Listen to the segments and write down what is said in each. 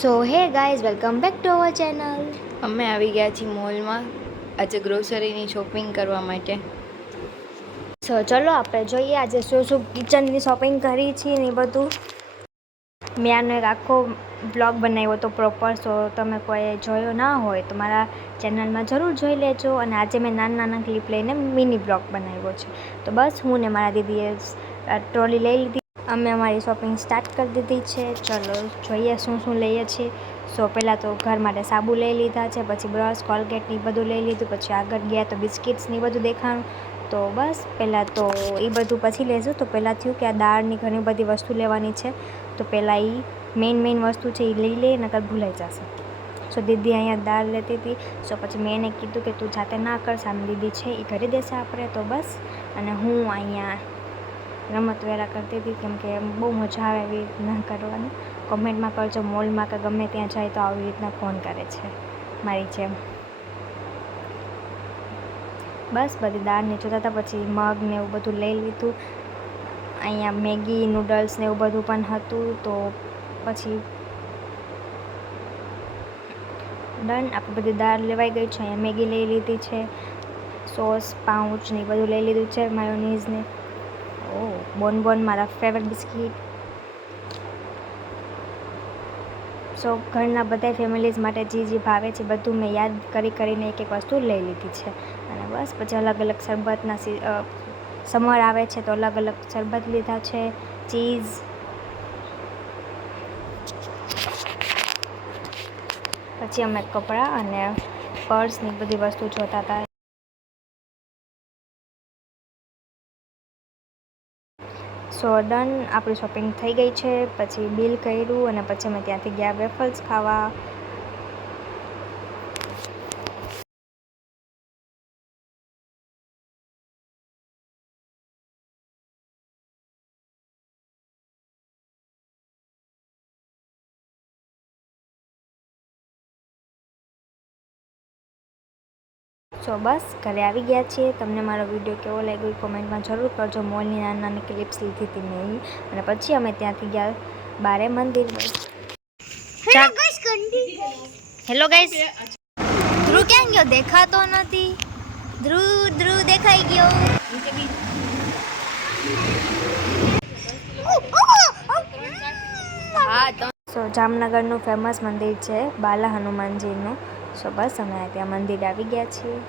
So hey guys, welcome back to our channel. અમે આવી ગયા છીએ મોલમાં આજે ગ્રોસરીની શોપિંગ કરવા માટે. સો ચલો આપણે જોઈએ આજે શું શું કિચનની શોપિંગ કરી છે ને એ બધું. મેં આનો એક આખો બ્લોગ બનાવ્યો હતો પ્રોપર. સો તમે કોઈ જોયો ના હોય તો મારા ચેનલમાં જરૂર જોઈ લેજો. અને આજે મેં નાના ક્લિપ લઈને મિની બ્લોગ બનાવ્યો છે. તો બસ હું ને મારા દીદીએ ટ્રોલી લઈ લીધી. અમે અમારી શોપિંગ સ્ટાર્ટ કરી દીધી છે. ચલો જોઈએ શું શું લઈએ છીએ. સો પહેલાં તો ઘર માટે સાબુ લઈ લીધા છે, પછી બ્રશ, કોલગેટ ને બધું લઈ લીધું. પછી આગળ ગયા તો બિસ્કિટ્સ ને બધું દેખાણું. તો બસ પહેલાં તો એ બધું પછી લેશું. તો પહેલાં થયું કે આ દાળની ઘણી બધી વસ્તુ લેવાની છે. તો પહેલાં એ મેઇન વસ્તુ છે એ લઈ લે, નકર ભૂલાઈ જશે. સો દીદી અહીંયા દાળ લેતી હતી. સો પછી મેં એને કીધું કે તું જાતે ના કર, સામે દીદી છે એ કરી દેશે આપણે. તો બસ, અને હું અહીંયા રમત વેરા કરતી હતી, કેમ કે બહુ મજા આવે એવી રીતના કરવાની. કોમેન્ટમાં કરજો મોલમાં કે ગમે ત્યાં જાય તો આવી રીતના ફોન કરે છે મારી જેમ. બસ બધી દાળને જોતા હતા. પછી મગ ને એવું બધું લઈ લીધું. અહીંયા મેગી નૂડલ્સ ને એવું બધું પણ હતું. તો પછી ડન, આપણે બધી દાળ લેવાઈ ગઈ છે. અહીંયા મેગી લઈ લીધી છે, સોસ પાઉચ ને બધું લઈ લીધું છે, માયોનીઝ ને બોન મારા ફેવરેટ બિસ્કિટ. સો ઘરના બધા ફેમિલીઝ માટે જે ભાવે છે બધું મેં યાદ કરીને એક વસ્તુ લઈ લીધી છે. અને બસ પછી અલગ અલગ શરબતના સમર આવે છે તો અલગ અલગ શરબત લીધા છે, ચીઝ. પછી અમે કપડાં અને પર્સની બધી વસ્તુ જોતા હતા. સો ડન, આપણી શોપિંગ થઈ ગઈ છે. પછી બિલ કર્યું અને પછી અમે ત્યાંથી ગયા વેફલ્સ ખાવા. સો બસ ઘરે આવી ગયા છીએ. તમને મારો વિડીયો કેવો લાગ્યો એ કોમેન્ટમાં જરૂર કરજો. મોલની નાની ક્લિપ્સ લીધી હતી મેં. અને પછી અમે ત્યાંથી ગયા બારે મંદિર. હેલો ગાઈસ, ધ્રુવ ક્યાં ગયો? દેખાતો નથી. ધ્રુવ દેખાઈ ગયો. સો જામનગરનું ફેમસ મંદિર છે બાલા હનુમાનજીનું. સો બસ અમે ત્યાં મંદિર આવી ગયા છીએ.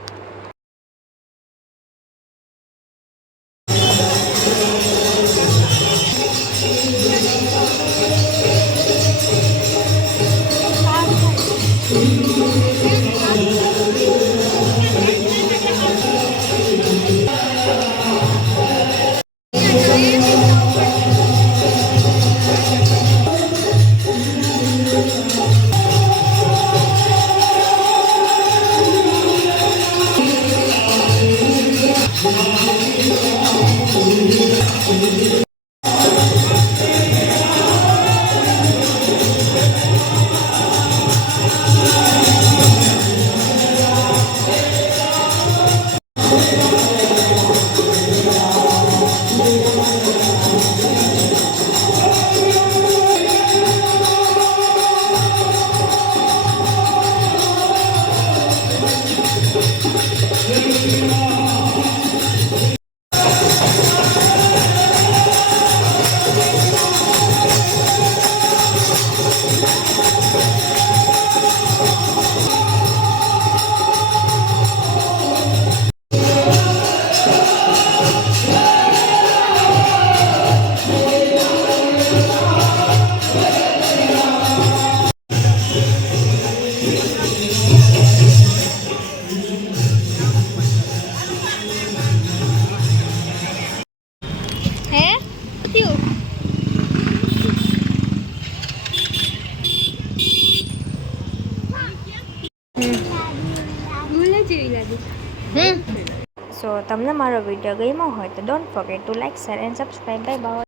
સો તમને મારો વિડીયો ગમ્યો હોય તો don't forget two like, share and subscribe. Bye bye.